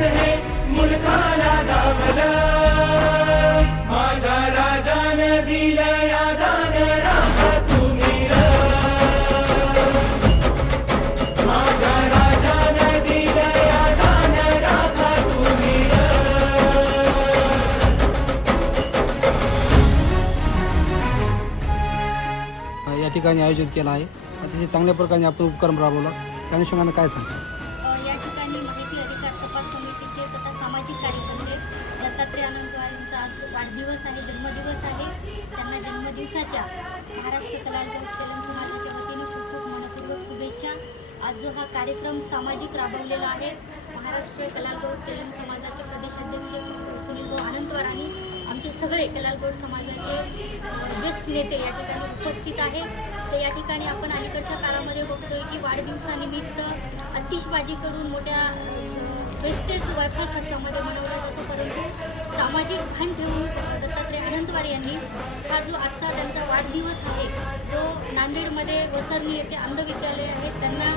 हे मुलकाला दावलं, माझ्या राजानं दिलं या दान राखा तुम्ही र, माझ्या राजानं दिलं या दान राखा तुम्ही र. या ठिकाणी आयोजित केला आहे. अतिशय चांगल्या प्रकारे आपण उपक्रम राबवला. त्या अनुषंगाने काय सांगता? या ठिकाणी माहिती अधिकार तपास समितीचे तथा सामाजिक कार्यकर्ते दत्तात्रय आनंदवार यांचा आज वाढदिवस आहे, जन्मदिवस आहे. त्यांना जन्मदिवसाच्या महाराष्ट्र कलागौड तेलंग समाजाच्या वतीने खूप खूप मनपूर्वक शुभेच्छा. आज जो हा कार्यक्रम सामाजिक राबवलेला आहे, महाराष्ट्र कलागौड तेलंग समाजाचे प्रदेशाध्यक्ष सुनील आनंदवार आणि आमचे सगळे कलागौड समाजाचे ज्येष्ठ नेते या ठिकाणी उपस्थित आहे. तर या ठिकाणी आपण अलीकडच्या काळामध्ये बघतोय की वाढदिवसानिमित्त आतिषबाजी करून मोठ्या वेस्टेज वायफळ खर्चामध्ये मनवला जातो, परंतु सामाजिक भान ठेवून दत्तात्रय आनंदवार यांनी हा जो आजचा त्यांचा वाढदिवस आहे, जो नांदेडमध्ये वसरणी येथे अंध विद्यालय आहे, त्यांना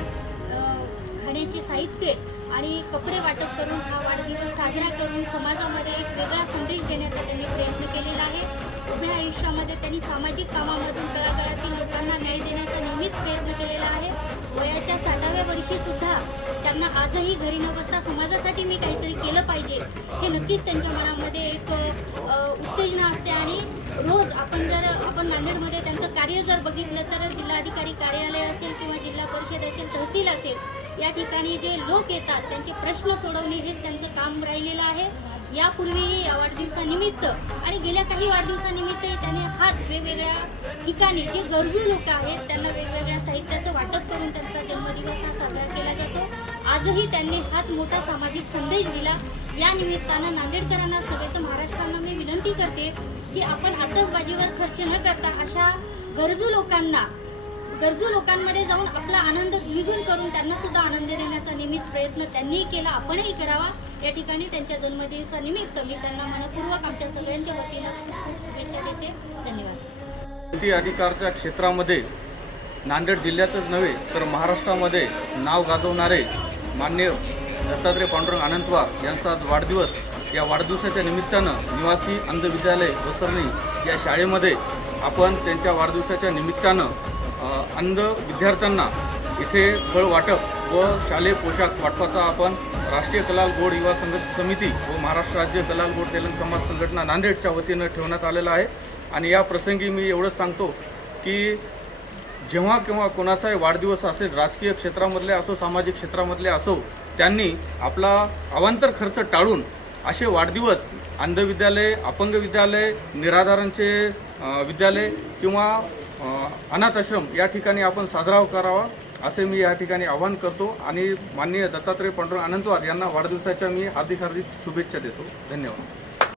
खाण्याचे साहित्य आणि कपडे वाटप करून हा वाढदिवस साजरा करून समाजामध्ये एक वेगळा संदेश देण्याचा त्यांनी प्रयत्न केलेला आहे. उभ्या आयुष्यामध्ये त्यांनी सामाजिक कामामधून तळागाळातील लोकांना न्याय देण्याचा नेहमीच प्रयत्न केलेला आहे. वयाच्या 60व्या वर्षी सुद्धा त्यांना आजही घरी न बसता समाजासाठी मी काहीतरी केलं पाहिजे हे नक्कीच त्यांच्या मनामध्ये एक उत्तेजना असते. आणि रोज आपण नांदेडमध्ये त्यांचं कार्य जर बघितलं तर जिल्हाधिकारी कार्यालय असेल किंवा जिल्हा परिषद असेल, तहसील असेल, या ठिकाणी जे लोक येतात त्यांचे प्रश्न सोडवणे हेच त्यांचं काम राहिलेलं आहे. यापूर्वीही या वाढदिवसानिमित्त आणि गेल्या काही वाढदिवसानिमित्तही त्याने हाच वेगवेगळ्या ठिकाणी जे गरजू लोक आहेत त्यांना वेगवेगळ्या साहित्याचं वाटप करून त्यांचा जन्मदिवस हा साजरा केला जातो. आजही त्यांनी हाच मोठा सामाजिक संदेश दिला. या निमित्तानं नांदेडकरांना सगळं महाराष्ट्रांना मी विनंती करते की आपण आतषबाजीवर खर्च न करता अशा गरजू लोकांमध्ये जाऊन आपला आनंद द्विगुण करून त्यांना सुद्धा आनंद देण्याचा नेहमीच प्रयत्न त्यांनीही केला, आपणही करावा. या ठिकाणी त्यांच्या जन्मदिवसानिमित्त मी त्यांना मनपूर्वक आमच्या सगळ्यांच्या वतीनं शुभेच्छा देते. धन्यवाद. माहिती अधिकारच्या क्षेत्रामध्ये नांदेड जिल्ह्यातच नव्हे तर महाराष्ट्रामध्ये नाव गाजवणारे माननीय दत्तात्रय पांडुरंग आनंदवार यांचा आज वाढदिवस. या वाढदिवसाच्या निमित्तानं निवासी अंध विद्यालय वसरणी या शाळेमध्ये आपण त्यांच्या वाढदिवसाच्या निमित्तानं अंध विद्यार्थ्यांना इथे फळ वाटप व शालेय पोशाख वाटपाचा आपण राष्ट्रीय कलागौड युवा संघर्ष समिती व महाराष्ट्र राज्य कलागौड तेलंग समाज संघटना नांदेडच्या वतीनं ठेवण्यात आलेला आहे. आणि या प्रसंगी मी एवढंच सांगतो की जेव्हा केव्हा कोणाचाही वाढदिवस असेल, राजकीय क्षेत्रामधले असो, सामाजिक क्षेत्रामधले असो, त्यांनी आपला अवांतर खर्च टाळून असे वाढदिवस अंध विद्यालय, अपंग विद्यालय, निराधारांचे विद्यालय किंवा अनाथ आश्रम या ठिकाणी आपण साजरा करावा असे मी या ठिकाणी आवाहन करतो. आणि माननीय दत्तात्रय पांडुरंग आनंदवार यांना वाढदिवसाच्या मी हार्दिक शुभेच्छा देतो. धन्यवाद.